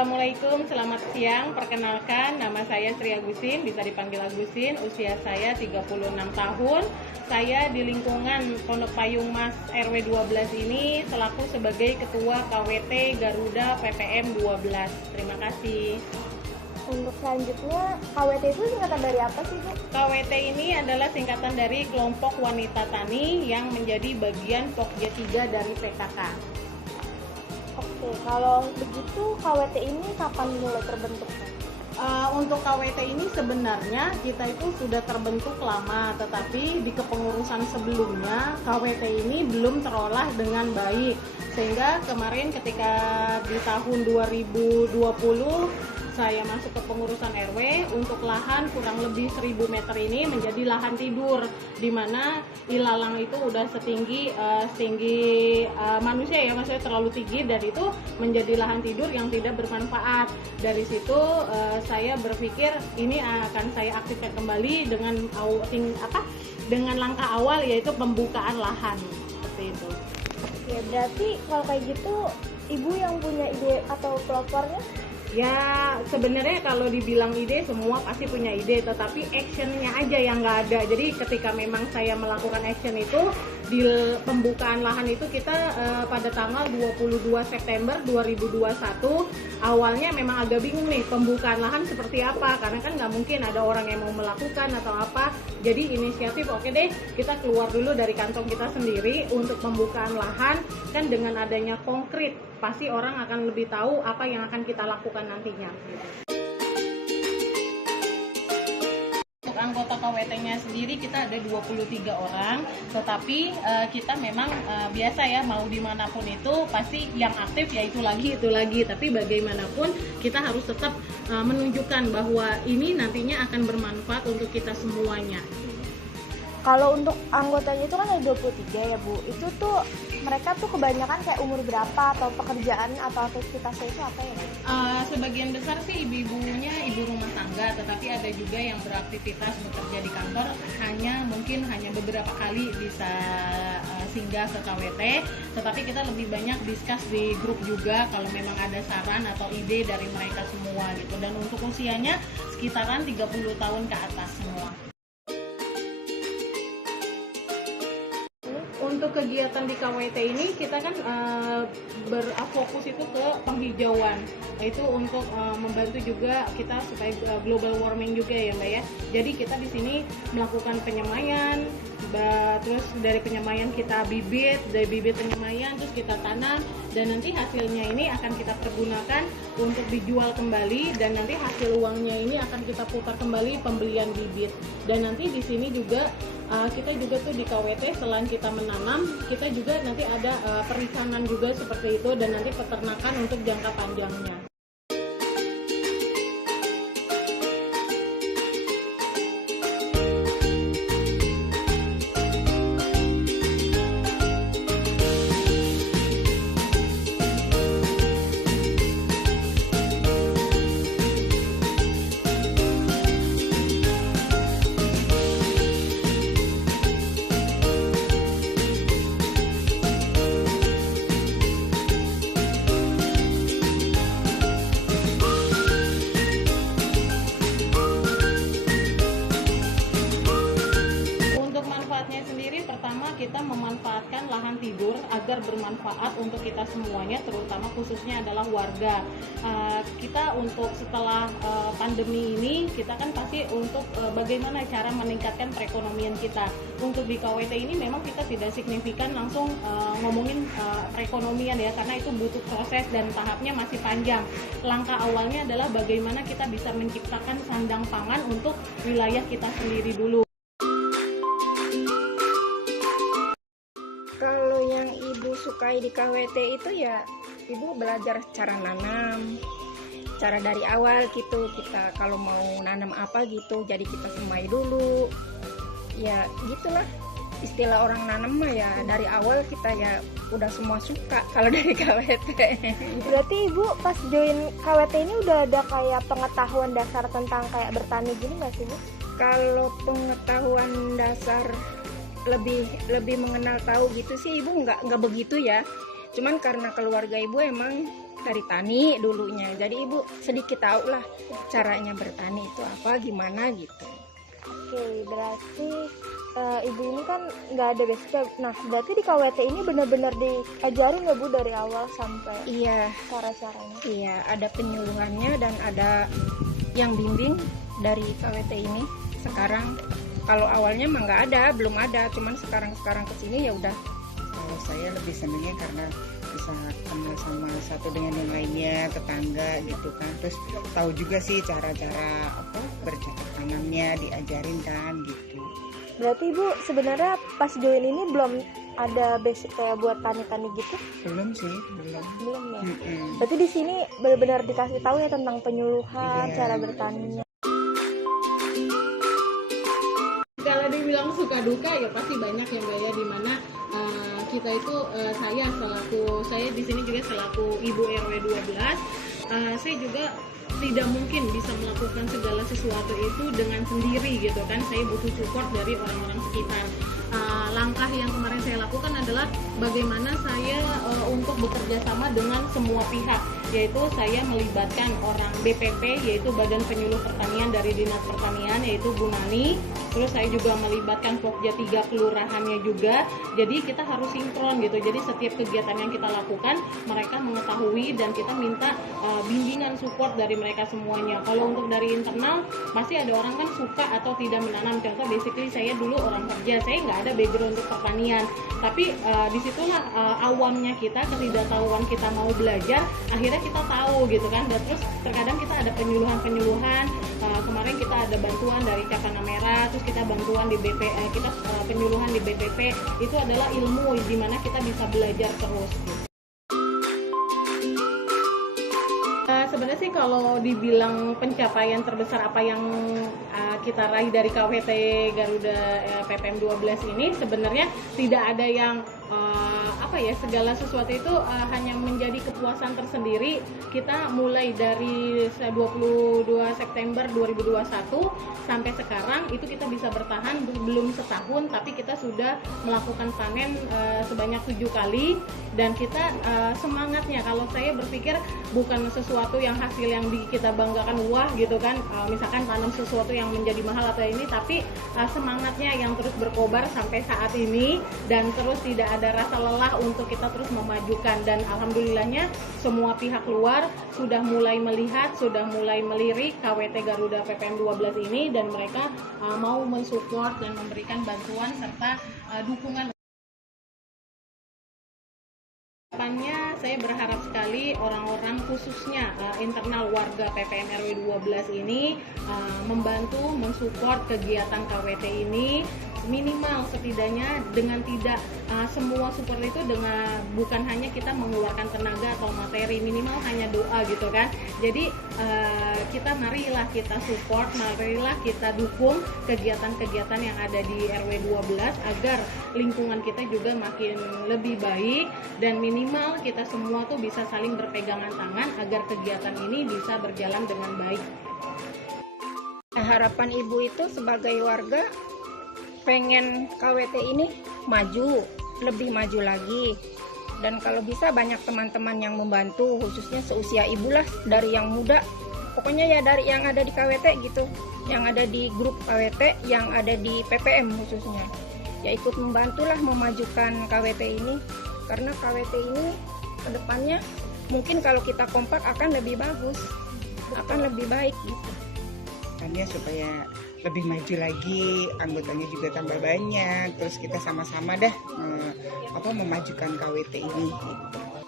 Assalamualaikum, selamat siang. Perkenalkan, nama saya Sri Agusin, bisa dipanggil Agusin. Usia saya 36 tahun. Saya di lingkungan Pondok Payung Mas RW 12 ini selaku sebagai Ketua KWT Garuda PPM 12. Terima kasih. Untuk selanjutnya, KWT itu singkatan dari apa sih, Bu? KWT ini adalah singkatan dari Kelompok Wanita Tani yang menjadi bagian Pokja 3 dari PKK. Oke, kalau begitu KWT ini kapan mulai terbentuk? Untuk KWT ini sebenarnya kita itu sudah terbentuk lama, tetapi di kepengurusan sebelumnya KWT ini belum terolah dengan baik, sehingga kemarin ketika di tahun 2020 saya masuk ke pengurusan RW untuk lahan kurang lebih 1000 meter ini menjadi lahan tidur, di mana ilalang itu udah setinggi manusia ya, maksudnya terlalu tinggi, dan itu menjadi lahan tidur yang tidak bermanfaat. Dari situ saya berpikir ini akan saya aktifkan kembali dengan langkah awal, yaitu pembukaan lahan seperti itu. Ya, berarti kalau kayak gitu Ibu yang punya ide atau pelopornya? Ya, sebenarnya kalau dibilang ide, semua pasti punya ide, tetapi actionnya aja yang nggak ada. Jadi ketika memang saya melakukan action itu, di pembukaan lahan itu kita pada tanggal 22 September 2021, awalnya memang agak bingung nih, pembukaan lahan seperti apa, karena kan nggak mungkin ada orang yang mau melakukan atau apa. Jadi inisiatif, oke deh, kita keluar dulu dari kantong kita sendiri untuk pembukaan lahan, dan dengan adanya konkret, pasti orang akan lebih tahu apa yang akan kita lakukan nantinya. Untuk anggota KWT-nya sendiri kita ada 23 orang, tetapi kita memang biasa ya, mau dimanapun itu pasti yang aktif ya itu lagi, tapi bagaimanapun kita harus tetap menunjukkan bahwa ini nantinya akan bermanfaat untuk kita semuanya. Kalau untuk anggotanya itu kan ada 23 ya, Bu. Itu tuh mereka tuh kebanyakan kayak umur berapa, atau pekerjaan atau aktivitasnya itu apa ya? Sebagian besar sih ibu-ibunya ibu rumah tangga, tetapi ada juga yang beraktivitas bekerja di kantor, mungkin hanya beberapa kali bisa singgah ke KWT, tetapi kita lebih banyak discuss di grup juga kalau memang ada saran atau ide dari mereka semua gitu. Dan untuk usianya sekitaran 30 tahun ke atas semua. Untuk kegiatan di KWT ini kita kan berfokus itu ke penghijauan, itu untuk membantu juga kita supaya global warming juga ya Mbak ya. Jadi kita di sini melakukan penyemaian, terus dari penyemaian kita dari bibit penyemaian terus kita tanam, dan nanti hasilnya ini akan kita pergunakan untuk dijual kembali, dan nanti hasil uangnya ini akan kita putar kembali pembelian bibit. Dan nanti di sini juga kita juga tuh di KWT selain kita menanam, kita juga nanti ada perikanan juga seperti itu, dan nanti peternakan untuk jangka panjangnya. Kita memanfaatkan lahan tidur agar bermanfaat untuk kita semuanya, terutama khususnya adalah warga. Kita untuk setelah pandemi ini, kita kan pasti untuk bagaimana cara meningkatkan perekonomian kita. Untuk di KWT ini memang kita tidak signifikan langsung ngomongin perekonomian ya, karena itu butuh proses dan tahapnya masih panjang. Langkah awalnya adalah bagaimana kita bisa menciptakan sandang pangan untuk wilayah kita sendiri dulu. Kalau yang Ibu sukai di KWT itu ya Ibu belajar cara nanam, cara dari awal gitu. Kita kalau mau nanam apa gitu, jadi kita semai dulu. Ya gitulah, istilah orang nanam mah ya dari awal kita ya udah semua suka kalau dari KWT. Berarti Ibu pas join KWT ini udah ada kayak pengetahuan dasar tentang kayak bertani gini nggak sih, Bu? Kalau pengetahuan dasar lebih mengenal tahu gitu sih Ibu nggak begitu ya. Cuman karena keluarga Ibu emang dari tani dulunya. Jadi ibu sedikit tahu lah caranya bertani itu apa, gimana gitu. Oke, berarti ibu ini kan nggak ada basicnya. Nah, berarti di KWT ini benar-benar diajarin nggak Bu dari awal sampai Iya, cara-caranya? iya, ada penyuluhannya dan ada yang bimbing dari KWT ini. Sekarang kalau awalnya mah nggak ada, belum ada, cuman sekarang kesini ya udah. Kalau saya lebih senangnya karena bisa kenal sama satu dengan yang lainnya, tetangga gitu kan. Terus tahu juga sih cara-cara bercocok tanamnya, diajarin kan gitu. Berarti Ibu sebenarnya pas join ini belum ada basic kayak buat tani-tani gitu? Belum sih, belum. Belum ya? Mm-mm. Berarti di sini benar-benar dikasih tahu ya tentang penyuluhan, Iya. cara bertaninya. Kalau dibilang suka duka ya pasti banyak ya Mbak ya, dimana kita itu saya di sini juga selaku Ibu RW 12, saya juga tidak mungkin bisa melakukan segala sesuatu itu dengan sendiri gitu kan. Saya butuh support dari orang-orang sekitar. Langkah yang kemarin saya lakukan adalah bagaimana saya untuk bekerja sama dengan semua pihak, yaitu saya melibatkan orang BPP, yaitu Badan Penyuluh Pertanian dari Dinas Pertanian, yaitu Bu Nani. Terus saya juga melibatkan Pokja 3 kelurahannya juga. Jadi kita harus sinkron gitu. Jadi setiap kegiatan yang kita lakukan mereka mengetahui dan kita minta bimbingan support dari mereka semuanya. Kalau untuk dari internal pasti ada orang kan suka atau tidak menanam. Contoh basically saya dulu orang kerja, saya nggak ada background untuk pertanian. Tapi disitulah awamnya kita, ketidaktahuan kita mau belajar, akhirnya kita tahu gitu kan. Dan terus terkadang kita ada penyuluhan-penyuluhan. Kemarin kita ada bantuan dari Cakana Merah, terus kita bantuan di penyuluhan di BPP. Itu adalah ilmu di mana kita bisa belajar terus. Sebenarnya sih kalau dibilang pencapaian terbesar apa yang kita raih dari KWT Garuda PPM 12 ini, sebenarnya tidak ada yang segala sesuatu itu hanya menjadi kepuasan tersendiri. Kita mulai dari 22 September 2021 sampai sekarang itu kita bisa bertahan belum setahun, tapi kita sudah melakukan panen sebanyak 7 kali. Dan kita semangatnya, kalau saya berpikir bukan sesuatu yang hasil yang kita banggakan wah gitu kan, misalkan tanam sesuatu yang menjadi mahal atau ini, tapi semangatnya yang terus berkobar sampai saat ini, dan terus tidak ada rasa lelah untuk kita terus memajukan. Dan alhamdulillahnya semua pihak luar sudah mulai melihat, sudah mulai melirik KWT Garuda PPM 12 ini, dan mereka mau mensupport dan memberikan bantuan serta dukungan. Kedepannya saya berharap sekali orang-orang khususnya internal warga PPM RW 12 ini membantu mensupport kegiatan KWT ini, minimal setidaknya dengan tidak semua support itu dengan bukan hanya kita mengeluarkan tenaga atau materi, minimal hanya doa gitu kan. Jadi marilah kita support, marilah kita dukung kegiatan-kegiatan yang ada di RW 12 agar lingkungan kita juga makin lebih baik, dan minimal kita semua tuh bisa saling berpegangan tangan agar kegiatan ini bisa berjalan dengan baik. Nah, harapan ibu itu sebagai warga pengen KWT ini maju, lebih maju lagi. Dan kalau bisa banyak teman-teman yang membantu, khususnya seusia ibu lah, dari yang muda, pokoknya ya dari yang ada di KWT gitu, yang ada di grup KWT, yang ada di PPM khususnya, ya ikut membantulah memajukan KWT ini. Karena KWT ini kedepannya mungkin kalau kita kompak akan lebih bagus, akan lebih baik gitu. Hanya supaya lebih maju lagi, anggotanya juga tambah banyak, terus kita sama-sama dah memajukan KWT ini gitu.